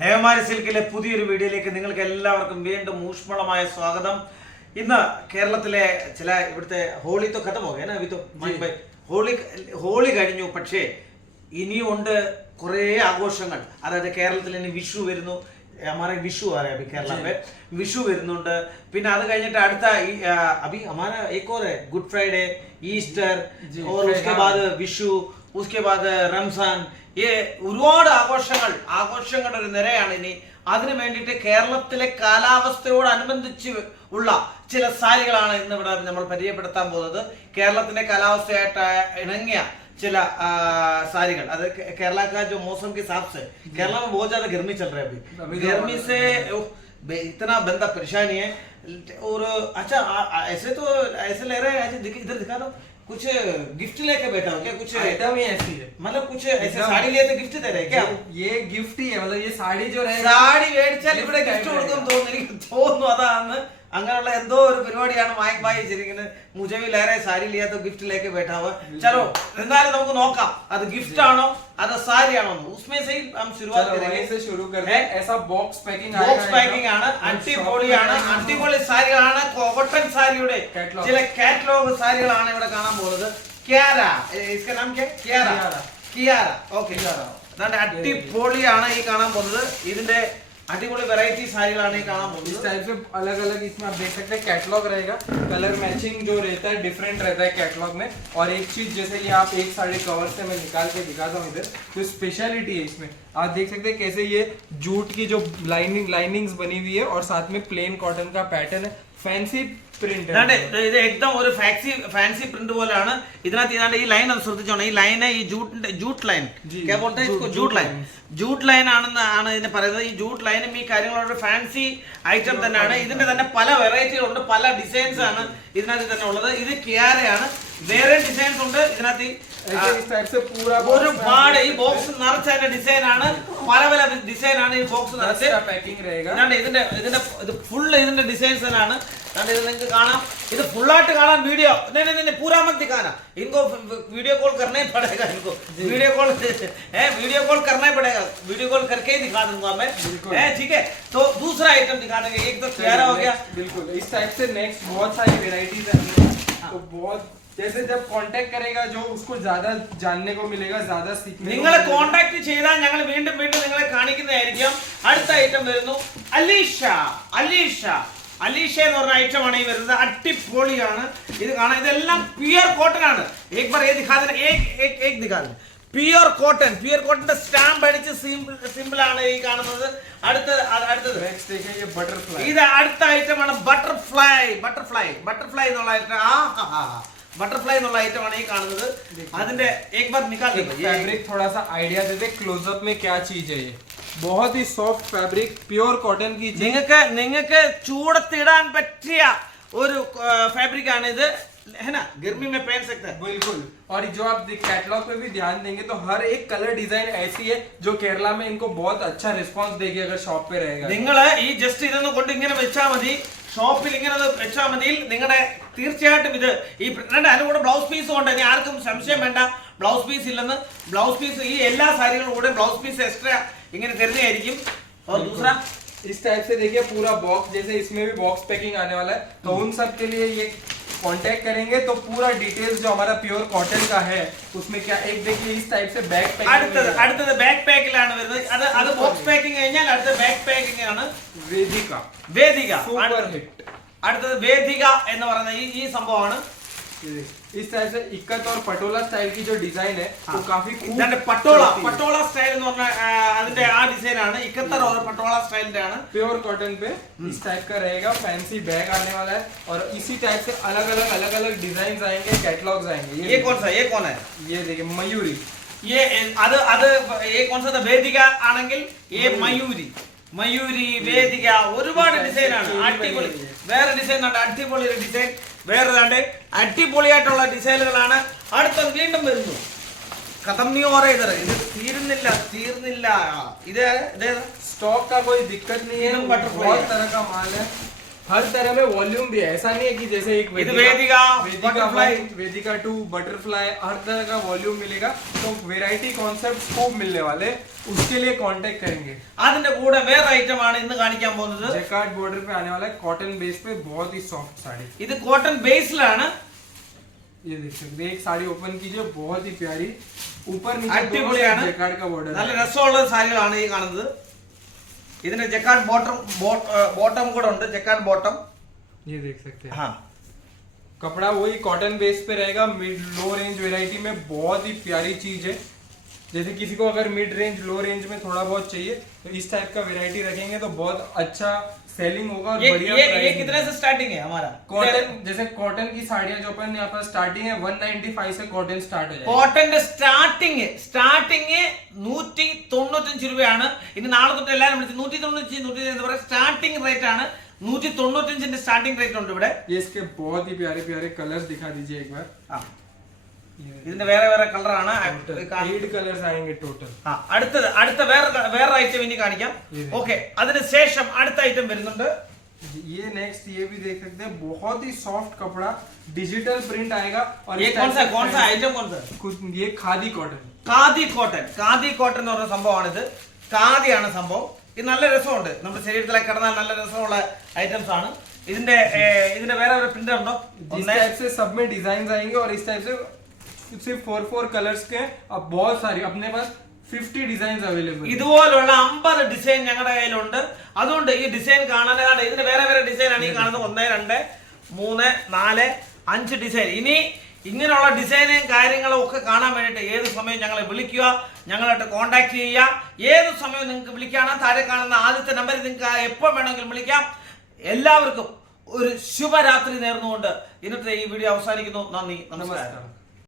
ലേമാരി സിൽക്കിലെ പുതിയൊരു വീഡിയോയിലേക്ക് നിങ്ങൾക്ക് എല്ലാവർക്കും വീണ്ടും ഊഷ്മളമായ സ്വാഗതം. ഇന്ന് കേരളത്തിലെ ചില ഇവിടുത്തെ ഹോളി तो खत्म हो गया ना अभी तो ഹോളി കഴിഞ്ഞു. പക്ഷേ ഇനിയുണ്ട് കുറേ ആഘോഷങ്ങൾ. അതായത് കേരളത്തിൽ ഇനി വിഷു വരുന്നു. हमारे विशु आ रहा है अभी केरला में, विशु വരുന്നുണ്ട്. പിന്നെ അത് കഴിഞ്ഞിട്ട് അടുത്ത अभी हमारा एक और है गुड फ्राइडे, ईस्टर और उसके बाद विशु, उसके बाद रमजान. ये ഒരുപാട് ആഘോഷങ്ങളുടെ ഒരു നിരയാണ് ഇനി. അതിനു വേണ്ടിയിട്ട് കേരളത്തിലെ കാലാവസ്ഥയോടനുബന്ധിച്ച് ഉള്ള ചില സാരികളാണ് ഇന്ന് ഇവിടെ നമ്മൾ പരിചയപ്പെടുത്താൻ പോകുന്നത്. കേരളത്തിന്റെ കാലാവസ്ഥയായിട്ട് ഇണങ്ങിയ ചില साड़ीगल केरला का जो मौसम के हिसाब से केरला में बहुत ज्यादा गर्मी चल रहा है. अभी गर्मी से इतना बंदा परेशानी है. और अच्छा ऐसे तो ऐसे ले रहे हैं, इधर दिखा दो. कुछ गिफ्ट लेके बैठा हो क्या? कुछ आइटम ही ऐसी है, मतलब कुछ ऐसे साड़ी लिए तो गिफ्ट दे रहे हैं क्या? ये गिफ्ट ही है. मतलब ये साड़ी जो रहेगा, സാരി മേടിച്ചാൽ ഇവിടെ ഗിഫ്റ്റ് കൊടുക്കും തോന്നുന്നു. എനിക്ക് തോന്നുന്നു അതാണ് അങ്ങനെയുള്ള എന്തോ ഒരു പരിപാടിയാണ് മായക് ഭായി ചെയ്തിരിക്കുന്നത്. മുझे भी लग रहा है साड़ी लिया तो गिफ्ट लेके बैठा हुआ. चलो എന്നാലും നമുക്ക് നോക്കാം അത് ഗിഫ്റ്റ് ആണോ അത് സാരി ആണോ. उसमें से ही हम शुरुआत करेंगे. से शुरू करते हैं. ऐसा बॉक्स पैकिंग ആണ്, അടിപൊളിയാണ്. അടിപൊളി സാരികളാണ്. കോട്ടൺ സാരിയുടെ ചില കാറ്റലോഗ് സാരികളാണ് ഇവിടെ കാണാൻ പോകുന്നത്. കിയാര, इसका नाम क्या है? കിയാര. ഓക്കേ, അതാണ് അടിപൊളിയാണ് ഈ കാണാൻ പോകുന്നത്. ഇതിന്റെ अटिपोली वैरायटी साड़ीलाने ही കാണാൻ പോകുന്നത്. इस टाइप से अलग-अलग इसमें आप देख सकते हैं कैटलॉग रहेगा. कलर मैचिंग जो रहता है डिफरेंट रहता है कैटलॉग में. और एक चीज जैसे ये आप एक साड़ी कवर से मैं निकाल के दिखाता हूँ इधर, तो स्पेशलिटी है इसमें. आप देख सकते हैं कैसे ये जूट की जो लाइनिंग्स बनी हुई है और साथ में प्लेन कॉटन का पैटर्न है. फैंसी प्रिंट है. ഇത് एकदम ഒരു फैंसी प्रिंट പോലെയാണ്. ഇതിനകത്ത് ഇതാണ്ട് ഈ ലൈൻ ഒന്ന് ശ്രദ്ധിച്ചോണം. ഈ ലൈൻ ഈ ജൂട്ട് ലൈൻ क्या बोलते हैं इसको? ജൂട്ട് ലൈൻ ആണെന്നാണ് ഇതിനെ പറയുന്നത്. ഈ ജൂട്ട് ലൈനും ഈ കാര്യങ്ങളോട് ഫാൻസി ഐറ്റം തന്നെയാണ്. ഇതിന്റെ തന്നെ പല വെറൈറ്റികളുണ്ട്, പല ഡിസൈൻസ് ആണ് ഇതിനകത്ത് തന്നെ ഉള്ളത്. ഇത് കിയാരയാണ്. വേറെ ഡിസൈൻസ് ഉണ്ട് ഇതിനകത്ത്. ഒരുപാട് ഈ ബോക്സ് നിറച്ചതിന്റെ ഡിസൈൻ ആണ്. പല ഡിസൈൻ ആണ് ഈ ബോക്സ് നിറച്ച്. ഇതിന്റെ ഇത് ഫുൾ ഇതിന്റെ ഡിസൈൻസ് തന്നെയാണ്. ഇത് നിങ്ങൾക്ക് കാണാം. ഇത് ഫുള്ളായിട്ട് കാണാൻ വീഡിയോ पूरा मत दिखाना. इनको वीडियो कॉल करना ही पड़ेगा. इनको वीडियो कॉल करना ही पड़ेगा. वीडियो कॉल करके ही दिखा दूंगा मैं. ठीक है, तो दूसरा आइटम दिखा देंगे. एक तो कियारा हो गया. बिल्कुल इस टाइप से नेक्स्ट बहुत सारी वेराइटीज है. तो बहुत जैसे जब कांटेक्ट करेगा जो उसको ज्यादा जानने को मिलेगा, ज्यादा सीखने को നിങ്ങളെ കോണ്ടാക്ട് ചെയ്താൽ ഞങ്ങൾ വീണ്ടും നിങ്ങളെ കാണിക്കുന്നതായിരിക്കും. അടുത്ത ഐറ്റം വരുന്നു അലീഷ എന്ന് പറഞ്ഞ ഐറ്റം ആണ് ഈ വരുന്നത്. അടിപൊളിയാണ്. ഇത് കാണാം. ഇതെല്ലാം പ്യുർ കോട്ടൺ ആണ്. एक बार ये दिखा देना. एक दिखा देना. പ്യുർ കോട്ടന്റെ സ്റ്റാമ്പ് അടിച്ച് സിമ്പിൾ ആണ് ഈ കാണുന്നത്. അടുത്തത് ഇത് അടുത്ത ഐറ്റം ആണ് ബട്ടർഫ്ലൈ എന്നുള്ള ഐറ്റം. बटरफ्लाई എന്നുള്ള ഐറ്റം ആണ് ഈ കാണുന്നത്. അതിന്റെ एक बार निकाल दे. फैब्रिक थोड़ा सा आइडिया दे दे क्लोजअप में क्या चीज है. ये बहुत ही सॉफ्ट फैब्रिक प्योर कॉटन की. നിങ്ങൾക്ക് ചൂടത്തിടാൻ പറ്റിയ ഒരു ഫാബ്രിക് ആണ് ഇത്. है ना, गर्मी में पहन सकते हैं. बिल्कुल. और जो आप कैटलॉग पे भी ध्यान देंगे तो हर एक कलर डिजाइन ऐसी है जो केरला में इनको बहुत अच्छा रिस्पांस देगी अगर शॉप पे रहेगा. നിങ്ങൾ ഈ ജസ്റ്റ് ഇതൊന്ന് കൊണ്ട് ഇങ്ങനെ വെച്ചാൽ മതി. ഷോപ്പിൽ ഇങ്ങനെ വെച്ചാൽ മതി. നിങ്ങളുടെ തീർച്ചയായിട്ടും ഇത് ഈ അതിന്റെ കൂടെ ബ്ലൗസ് പീസും ഉണ്ട്. ഇനി ആർക്കും സംശയം വേണ്ട ബ്ലൗസ് പീസ് ഇല്ലെന്ന്. ബ്ലൗസ് പീസ് ഈ എല്ലാ സാരികളുടെ കൂടെ ബ്ലൗസ് പീസ് എക്സ്ട്രാ ഇങ്ങനെ തരുന്നതായിരിക്കും. और दूसरा इस टाइप से देखिए पूरा बॉक्स, जैसे इसमें भी बॉक्स पैकिंग आने वाला है. तो उन सब के लिए ये कांटेक्ट करेंगे तो पूरा डिटेल्स जो हमारा प्योर कॉटन का है उसमें क्या. एक देखिए इस टाइप से बैक पैकिंग. അടുത്തത് ബാക്ക് പാക്കിലാണ് വരുന്നത്. അത് ബോക്സ് പാക്കിംഗ് കഴിഞ്ഞാൽ അടുത്ത ബാക്ക് പാക്കിംഗ് ആണ്. വേദിക സൂപ്പർ ഹിറ്റ്. അടുത്തത് വേദിക എന്ന് പറയുന്ന ഈ സംഭവമാണ്. इस टाइप से इक्कत और पटोला स्टाइल की जो डिजाइन है वो काफी പട്ടോള സ്റ്റൈൽ എന്ന് പറഞ്ഞ അതിന്റെ ആ ഡിസൈൻ ആണ്. ഇക്കത്തർ और പട്ടോള സ്റ്റൈലിന്റെ ആണ്. प्योर कॉटन पे इस टाइप का रहेगा. फैंसी बैग आने वाला है और इसी टाइप से अलग अलग डिजाइन आएंगे, कैटलॉग्स आएंगे. ये कौन है? ये देखिए मयूरी. ये ये कौन सा था? വേദിക ആണെങ്കിൽ ये മയൂരി വേദിക ഒരുപാട് ഡിസൈൻ ആണ്. അടിപൊളി. വേറെ ഡിസൈൻ ഉണ്ട്. അടിപൊളി ഒരു ഡിസൈൻ. വേറെ അടിപൊളിയായിട്ടുള്ള ഡിസൈനുകളാണ്. അടുത്തത് വീണ്ടും വരുന്നു. खत्म नहीं हो रहा इधर. ഇത് തീർന്നില്ല. ഇത് स्टॉक का कोई दिक्कत नहीं है. बहुत तरह का माल है. हर तरह में वॉल्यूम भी है, ऐसा नहीं है कि जैसे एक वेदिका, बटरफ्लाई, वेदिका 2 बटरफ्लाई, हर तरह का वॉल्यूम मिलेगा। तो वेराइटी कॉन्सेप्ट खूब मिलने वाले, उसके लिए कांटेक्ट करेंगे। അതിന്റെ കൂടെ വേറെ ഐറ്റം ആണ് ഇന്ന് കാണിക്കാൻ പോകുന്നത്। जैकार्ड बॉर्डर पे आने वाला है, कॉटन बेस पे बहुत ही सॉफ्ट साड़ी। ഇത് കോട്ടൺ ബേസിലാണ്। ये देख सकते हैं, एक साड़ी ओपन कीजिए, बहुत ही प्यारी, ऊपर नीचे അടിപൊളിയാണ്, जैकार्ड का बॉर्डर നല്ല രസമുള്ള സാരികളാണ് ഈ കാണുന്നത്। ഇതിന്റെ ജക്കാർഡ് ബോട്ടം കൂടെ ഉണ്ട്, ജക്കാർഡ് ബോട്ടം। ये देख सकते हैं, हाँ, कपड़ा वही कॉटन बेस पे रहेगा। मिड लो रेंज वैरायटी में बहुत ही प्यारी चीज है। जैसे किसी को अगर मिड रेंज लो रेंज में थोड़ा बहुत चाहिए तो इस टाइप का वैरायटी रखेंगे तो बहुत अच्छा सेलिंग होगा और बढ़िया ये प्राइस कितने से स्टार्टिंग है हमारा? कॉटन, जैसे कॉटन की साड़ियां जो अपन यहाँ पर स्टार्टिंग है 195 से कॉटन स्टार्ट हो जाएगा। കോട്ടന്റെ സ്റ്റാർട്ടിങ് 195 രൂപയാണ്। ഇനി നാളെ തൊട്ട് എല്ലാവരും വിളിച്ച് 195 എന്ന് പറയാം, സ്റ്റാർട്ടിംഗ് റേറ്റ് ആണ്। 195 സ്റ്റാർട്ടിംഗ് റേറ്റ് ഉണ്ട് ഇവിടെ। ये इसके बहुत ही प्यारे प्यारे कलर्स दिखा दीजिए एक बार। ഇതിന്റെ വേറെ വേറെ കളറാണ്। 8 कलर्स आएंगे टोटल। അടുത്ത വേറെ ഐറ്റം ഇനി കാണിക്കാം। ഓക്കെ, അതിനുശേഷം അടുത്ത ഐറ്റം വരുന്നുണ്ട്। ये नेक्स्ट ये भी देख सकते हैं, बहुत ही सॉफ्ट कपड़ा, डिजिटल प्रिंट आएगा। और ये कौन सा ഐറ്റം? ये खादी कॉटन। ഖാദി കോട്ടൺ എന്ന് പറഞ്ഞ സംഭവമാണിത്। ഖാദിയാണ് സംഭവം। ഇത് നല്ല രസമുണ്ട്, നമ്മുടെ ശരീരത്തിലേക്ക് കിടന്നാൽ നല്ല രസമുള്ള ഐറ്റംസ് ആണ്। ഇതിന്റെ വേറെ വേറെ പ്രിന്റ് ഉണ്ടോ? इस टाइप से सब में डिजाइन आएंगे और इस टाइप से सिर्फ 4 कलर्स के अब बहुत सारी अपने पास 50 डिजाइन अवेलेबल। ഇതുപോലുള്ള 50 ഡിസൈൻ ഞങ്ങളുടെ കയ്യിലുണ്ട്। അതുകൊണ്ട് ഈ ഡിസൈൻ കാണാനാണ് ഇതിന്റെ വേറെ വേറെ ഡിസൈൻ ആണ് ഈ കാണുന്നത്। 1 2 3 4 5 ഡിസൈൻ। ഇനി ഇങ്ങനെയുള്ള ഡിസൈനും കാര്യങ്ങളും ഒക്കെ കാണാൻ വേണ്ടിയിട്ട് ഏത് സമയം ഞങ്ങളെ വിളിക്കുക, ഞങ്ങളായിട്ട് കോൺടാക്ട് ചെയ്യുക। ഏത് സമയവും നിങ്ങൾക്ക് വിളിക്കാണ്, താഴെ കാണുന്ന ആദ്യത്തെ നമ്പറിൽ നിങ്ങൾക്ക് എപ്പോൾ വേണമെങ്കിലും വിളിക്കാം। എല്ലാവർക്കും ഒരു ശുഭരാത്രി നേർന്നുകൊണ്ട് ഇന്നത്തെ ഈ വീഡിയോ അവസാനിക്കുന്നു. നന്ദി, നമസ്കാരം.